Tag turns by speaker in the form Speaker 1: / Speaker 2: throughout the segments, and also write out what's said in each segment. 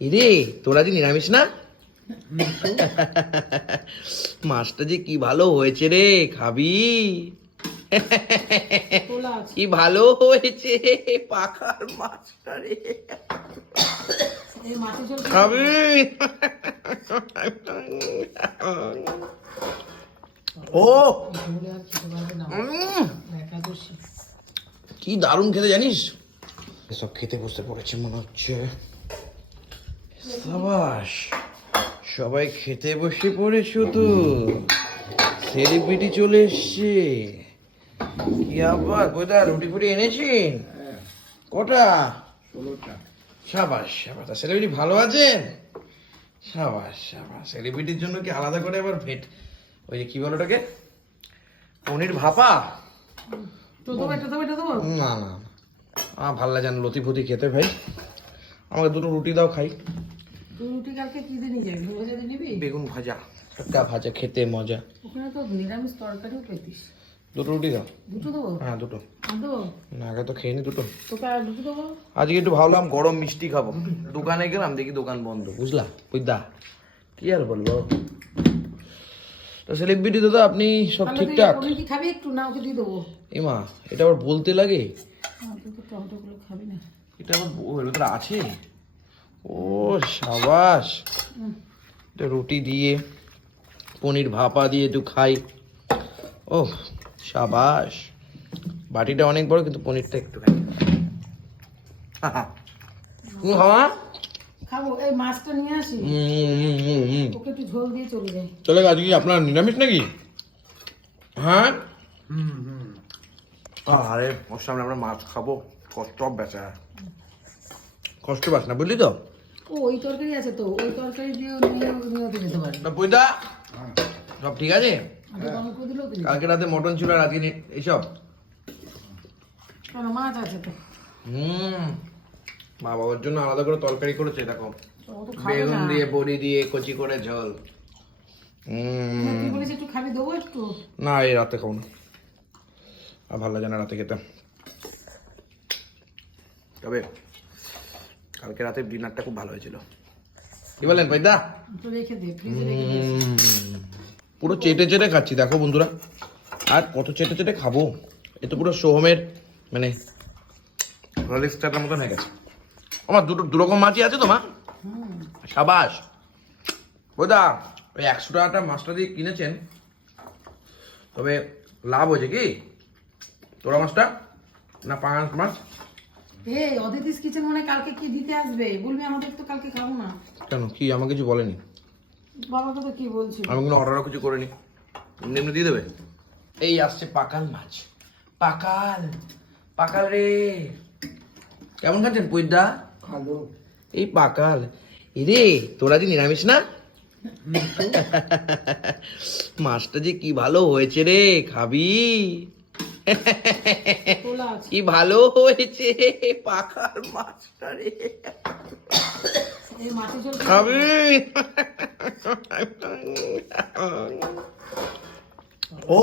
Speaker 1: ইরে তোরা যে নিরামিষ না? মাছটা যে কি ভালো হয়েছে রে, খাবি? কি ভালো হয়েছে পাখার মাছটা রে। খাবি? ও! কি দারুণ খেতে জানিস? এসব খেতে বসতে পড়েছে মনে হচ্ছে। সাবাস সবাই খেতে বসে পড়েছো তো। সেলিব্রিটি চলে এসছে। কি আবার? কোথা রুটি ফুটি এনেছেন? কটা? সাবাস সাবাস সেলিব্রিটি ভালো আছেন? সাবাস সাবাস সেলিব্রিটির জন্য কি আলাদা করে আবার ভেট? ওই যে কি বলো ওটাকে? পনির ভাপা? না না আমার ভালো লাগে না লতি ফতি খেতে ভাই। আমাকে দুটো রুটি দাও খাই।
Speaker 2: তুই রুটি কালকে কি দিয়ে নিয়ে যাবি? ভেজে দিয়ে নিবি?
Speaker 1: বেগুন ভাজা। একটা ভাজা খেতে মজা।
Speaker 2: ওখানে তো নিরামিষ তরকারিও পেতিস
Speaker 1: দুটো রুটি দাও।
Speaker 2: দুটো দেবো?
Speaker 1: হ্যাঁ দুটো।
Speaker 2: দেবো?
Speaker 1: না আগে তো খেয়ে নি দুটো।
Speaker 2: তোকে আর দুটো দেবো?
Speaker 1: আজকে একটু ভাবলাম গরম মিষ্টি খাব। দোকানে গেলাম দেখি দোকান বন্ধ। বুঝলা? বুঝদা কি আর বলব? তো সেলিব্রিটি দাদা আপনি সব ঠিকঠাক?
Speaker 2: কি খাবি একটু? না ওকে দিয়ে দেবো।
Speaker 1: এমা এটা আবার বলতে লাগে?
Speaker 2: হ্যাঁ, টমেটোগুলো খাবি না।
Speaker 1: এটা আবার ও এর ভেতরে আছে? ও সাবাস। রুটি দিয়ে পনির ভাপা দিয়ে একটু খাই। ও সাবাস। বাটিটা অনেক বড় কিন্তু পনিরটা একটু খাই। তুমি খাওয়া
Speaker 2: খাব। এই মাছটা নিয়ে আসি। ওকে একটু ঝোল দিয়ে চলে যাই।
Speaker 1: চলে গেছে কি আপনার নিরামিষ নাকি? হ্যাঁ? আরে ওর সামনে আমরা মাছ খাব। কষ্ট বেচা কষ্ট পাস না বুঝলি তো?
Speaker 2: ও ওই তরকারি আছে তো ওই তরকারি দিয়েও নিয়ে নিয়েও তো যেতে পারি।
Speaker 1: তা সব ঠিক আছে? কালকে রাতে মটন ছিল আর আজকে এইসব?
Speaker 2: কারণ মাছ আছে তো।
Speaker 1: হুম মা বাবার জন্য আলাদা করে তরকারি করেছে দেখো। বেগুন দিয়ে বড়ি দিয়ে কচি করে ঝোল।
Speaker 2: একটু?
Speaker 1: না এই রাতে খাব না। আর ভালো লাগে না রাতে খেতে। তবে কালকে রাতে ডিনারটা খুব ভালো হয়েছিল। কি বলেন
Speaker 2: দে দিয়েছি।
Speaker 1: পুরো চেটে চেটে খাচ্ছি দেখো বন্ধুরা। আর কত চেটে চেটে খাব? এ তো পুরো সোহমের মানে রোলেক্স স্টারটার মতন হয়ে গেছে। আমার দুটো দুরকম মাছই আছে তো মা? সাবাস। বোধা ওই একশো টাকাটা মাছটা দিয়ে কিনেছেন। তবে লাভ হয়েছে কি? তোরা মাছটা না পাঙাশ মাছ?
Speaker 2: এই অদিতিস কিচেন মনে কালকে কি দিতে আসবে? বলবি আমাদের তো কালকে খাব না।
Speaker 1: কেন? কি? আমাকে কিছু বলেনি?
Speaker 2: বাবাকে তো কি বলছি?
Speaker 1: আমি কোনো অর্ডারও কিছু করিনি। এমনি এমনি দিয়ে দেবে? এই আসছে পাকাল মাছ। পাকাল পাকাল রে। কেমন খাচ্ছেন পৈদা
Speaker 2: ভালো।
Speaker 1: এই পাকাল। এরে তোরা যে নিরামিষ না? মাছটা যে কি ভালো হয়েছে রে খাবি। কি ভালো হয়েছে পাখার মাছটা রে
Speaker 2: এই
Speaker 1: খাবি। ও।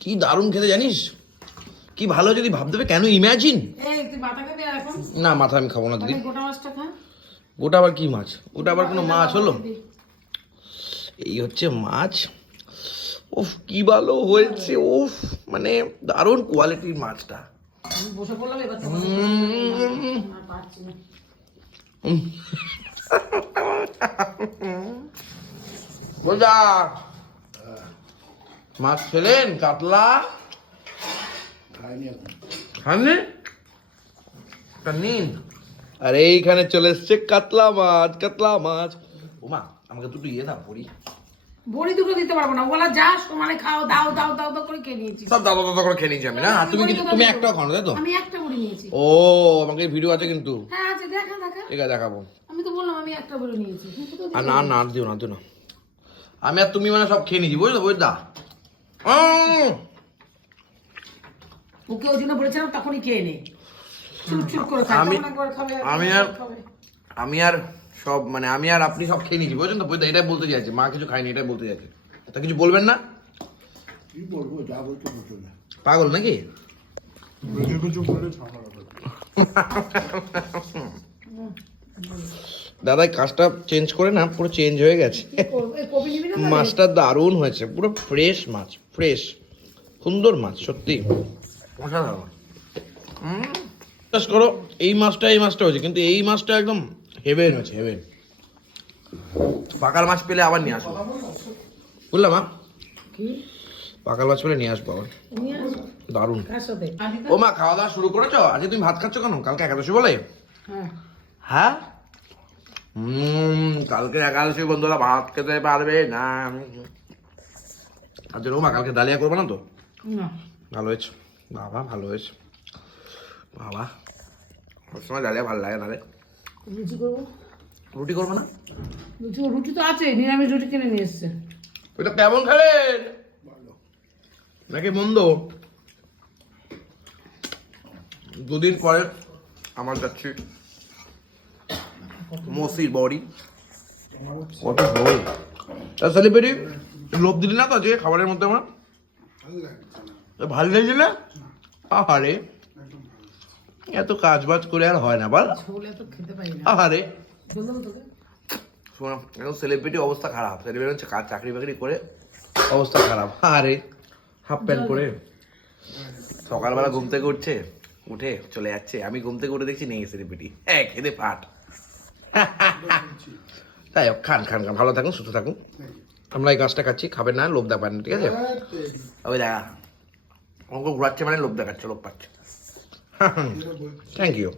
Speaker 1: কি দারুণ খেতে জানিস? কি ভালো যদি ভাবতে হবে কেন ইমাজিন না মাথা আমি খাব না দিদি।
Speaker 2: গোটা
Speaker 1: ওটা আবার কি মাছ? ওটা আবার কোনো মাছ হলো? এই হচ্ছে মাছ। উফ কি ভালো হয়েছে উফ মানে দারুণ কোয়ালিটির মাছটা।
Speaker 2: বসে পড়লাম এবার।
Speaker 1: বোঝা। মাছ খেলেন কাতলা? খাননি? নিন। আর এইখানে চলে এসছে কাতলা মাছ কাতলা মাছ। ওমা আমাকে দুটো ইয়ে দাও পড়ি
Speaker 2: বড়ি দুটো দিতে পারব না। ওগুলা যা সমানে খাও দাও দাও দাও দাও করে খেয়ে নিয়েছি।
Speaker 1: সব দাদা দাদা করে খেয়ে নিয়েছি আমি। না আর তুমি তুমি একটাও খাও তাই তো?
Speaker 2: আমি একটা বড়ি নিয়েছি।
Speaker 1: ও আমাকে ভিডিও আছে কিন্তু।
Speaker 2: হ্যাঁ আছে দেখা দেখা।
Speaker 1: ঠিক আছে দেখাবো।
Speaker 2: আমি তো বললাম আমি একটা বড়ি নিয়েছি।
Speaker 1: আর না না আর দিও না দিও না। আমি আর তুমি মানে সব খেয়ে নিয়েছি বুঝলো বুঝদা উম,
Speaker 2: ওকে ওই জন্য বলেছিলাম তখনই খেয়ে নে। চুপ চুপ করে
Speaker 1: আমি-
Speaker 2: খাবে
Speaker 1: আমি আর- আমি আর সব মানে আমি আর আপনি সব খেয়ে নিয়েছি বুঝলেন তো? বুঝদা এটাই বলতে চাইছি মা কিছু খায়নি এটাই বলতে চাইছি। তা কিছু বলবেন না?
Speaker 3: কি বলব যা বলতে বলতো না।
Speaker 1: পাগল নাকি? দাদা এই কাজটা চেঞ্জ করে না পুরো চেঞ্জ হয়ে গেছে? মাছটা দারুণ হয়েছে পুরো ফ্রেশ মাছ ফ্রেশ সুন্দর মাছ সত্যি। অসাধারণ। বিশ্বাস করো এই মাছটা এই মাছটা হয়েছে কিন্তু এই মাছটা একদম হেভেন হয়েছে হেভেন পাকাল মাছ পেলে আবার নিয়ে আসব। বুঝলাম মা? পাকাল মাছ পেলে নিয়ে আসব আবার। দারুণ। ও মা খাওয়া দাওয়া শুরু করেছ? আজকে তুমি ভাত খাচ্ছ কেন? কালকে একাদশী বলে?
Speaker 2: হ্যাঁ।
Speaker 1: হ্যাঁ? হুম কালকে একাদশী বন্ধুরা ভাত খেতে পারবে না। আচ্ছা রোমা কালকে ডালিয়া করবে না তো? ভালো হয়েছে। বাবা ভালো হয়েছে। বাবা সবসময় ডালিয়া ভালো লাগে না রে।
Speaker 2: লুচি করব?
Speaker 1: রুটি করব না?
Speaker 2: লুচি রুটি তো আছে নিরামিষ রুটি কিনে নিয়ে এসছে।
Speaker 1: ওইটা কেমন খেলেন? নাকি মন্দ? দুদিন পরে আমার যাচ্ছি মসির বডি। কত তা সেলিব্রিটি লোভ দিলি না তো আজকে খাবারের মধ্যে আমার?
Speaker 3: ভালো লাগছে না।
Speaker 1: ভালো লেগেছিল আহারে। এত কাজ বাজ করে আর হয় না বল।
Speaker 2: তোকে
Speaker 1: শোনো এখন সেলিব্রিটি অবস্থা খারাপ। সেলিব্রিটি হচ্ছে কাজ চাকরি বাকরি করে অবস্থা খারাপ। আরে হাফ প্যান্ট পরে। সকালবেলা ঘুম থেকে উঠছে উঠে চলে যাচ্ছে। আমি ঘুম থেকে উঠে দেখছি নেই সেলিব্রিটি হ্যাঁ খেতে পাট। তাই হোক, খান খান খান। ভালো থাকুন সুস্থ থাকুন। আমরা এই গাছটা খাচ্ছি খাবেন না লোভ দেখাবেন না ঠিক আছে? ওই দেখা আমাকে ঘুরাচ্ছে মানে লোভ দেখাচ্ছে লোভ পাচ্ছে। Thank you.